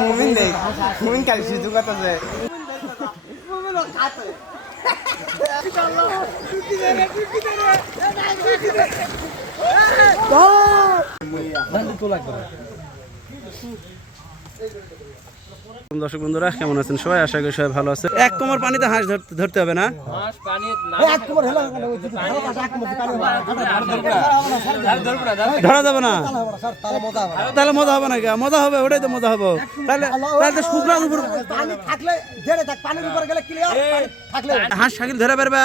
মুমিন নেই মুমিন কাল সিধু কথা যে দর্শক বন্ধুরা কেমন আছেন সবাই? আশা করি সবাই ভালো আছে এক কোমর পানিতে হাঁস ধরতে- ধরতে হবে না? ধরা যাবে না। তাহলে মজা হবে না। কে? মজা হবে ওটাই তো মজা হবে। তাহলে তাহলে তো শুকনো উপর পানি থাকলে জেনে থাক পানির উপরে গেলে ক্লিয়ার থাকলে হাঁস শাকিল ধরে পারবে?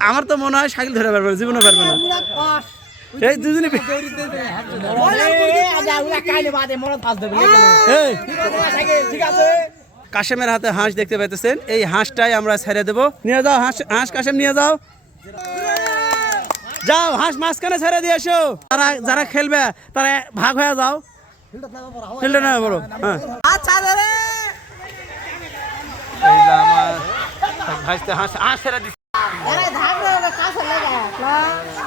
আমার তো মনে হয় শাকিল ধরে পারবে জীবনে পারবে না। এই দুজনে এই ঠিক আছে কাশেমের হাতে হাঁস দেখতে পাইতেছেন। এই হাঁসটাই আমরা ছেড়ে দেবো। নিয়ে যাও হাঁস হাঁস কাশেম নিয়ে যাও। যাও হাঁস মাঝখানে ছেড়ে দিয়ে এসো। তারা যারা খেলবে তারা ভাগ হয়ে যাও। ফিল্ডে না বড়। হ্যাঁ। আচ্ছা রে এই যে আমার ভাইতে হাঁস হাঁস ছেড়ে দিচ্ছে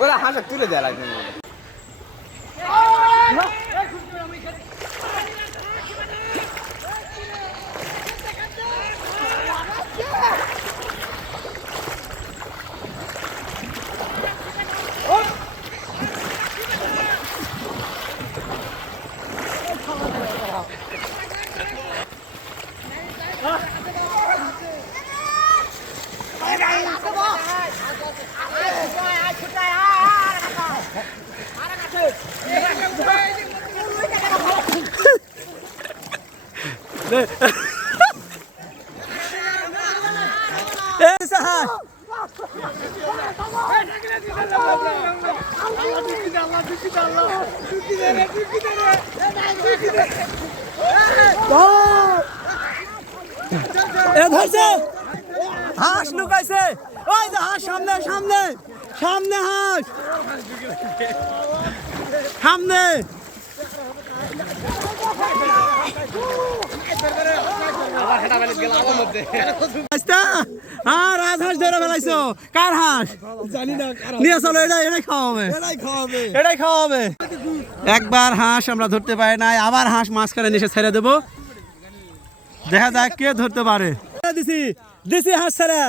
ওরা হাঁসা তুলে দেয় লাগবে এ ধরছে। হাঁস লুকাইছে। ওই যে হাঁস সামনে সামনে সামনে হাঁস। সামনে। আস্তা, হ্যাঁ কার হাঁস? খাওয়াবে খাওয়াবে একবার হাঁস আমরা ধরতে পারি নাই আবার হাঁস মাঝখানে নিচে ছেড়ে দেবো। দেখা যাক কে ধরতে পারে। দিছি হাঁস ছেড়ে।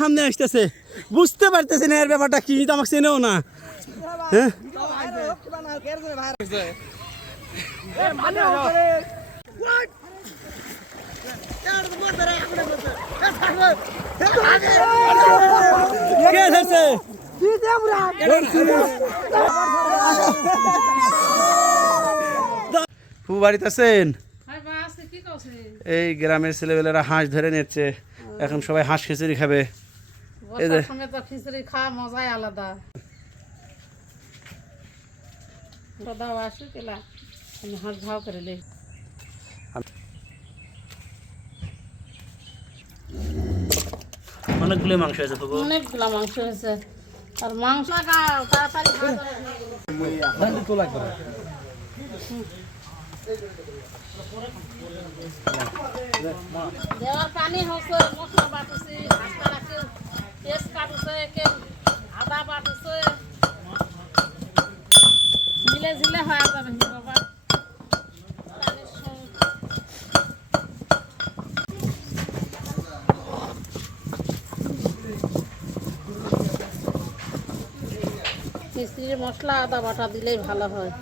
সামনে আসতেছে। বুঝতে পারতেছি না এর ব্যাপারটা কি তো আমাকে চেনেও না। হ্যাঁ? খুব বাড়িতে আছেন? এই গ্রামের ছেলেবেলেরা হাঁস ধরে নিচ্ছে। এখন সবাই হাঁস খিচুড়ি খাবে। এই যে খিচুড়ি খাওয়া মজাই আলাদা। দাও আসুক এলা আমি হাঁস ভাও করে লে অনেকগুলো মাংস আছে বাবু অনেকগুলা মাংস হয়েছে আর মাংস লাগাও তাড়াতাড়ি ভাজো। দেওয়ার পানি হচ্ছে মশলা বাটুছি হাঁসটা রাখি পেস্ট কাটুছে কেউ মিস্ত্রির মশলা আদা বাটা দিলেই ভালো হয়।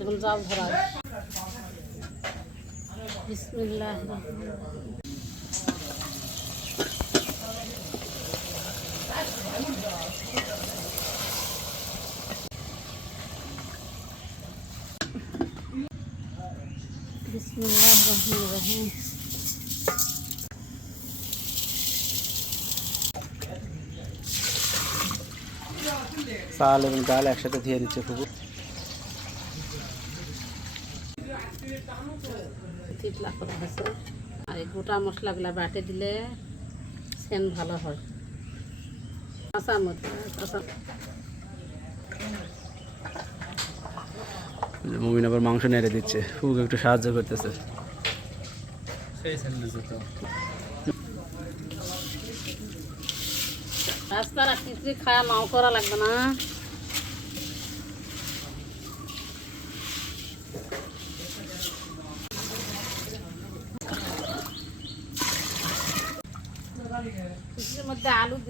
এখন জাল ধরা বিসমিল্লাহ। বিসমিল্লাহ রহমান রহিম চাল এবং ডাল একসাথে দিয়ে দিচ্ছে ফুপু করা হয়েছে আর এই গোটা মশলাগুলা বাটে দিলে সেন ভালো হয়। কাঁচা মরিচ কাঁচা মুমিন আবার মাংস নেড়ে দিচ্ছে। খুব একটু সাহায্য করতেছে। রাস্তার খিচড়ি খাওয়া মাও করা লাগবে না।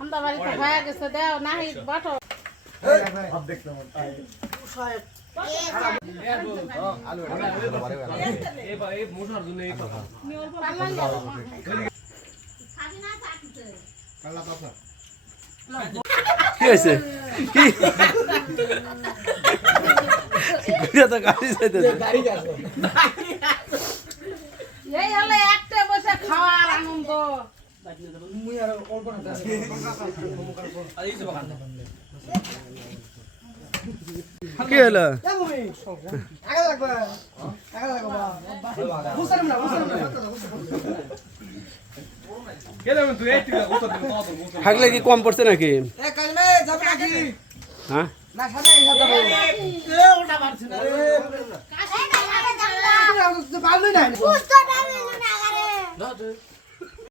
আমরা বাড়িতে হয়ে গেছে দেও নাহি বাটো। কি হয়েছে? কি? ঘুরে তো গাড়ি চাইতেছে। এই হলে একটা বসে খাওয়ার আনন্দ। কি হলো থাকলে কি কম পড়ছে নাকি হ্যাঁ না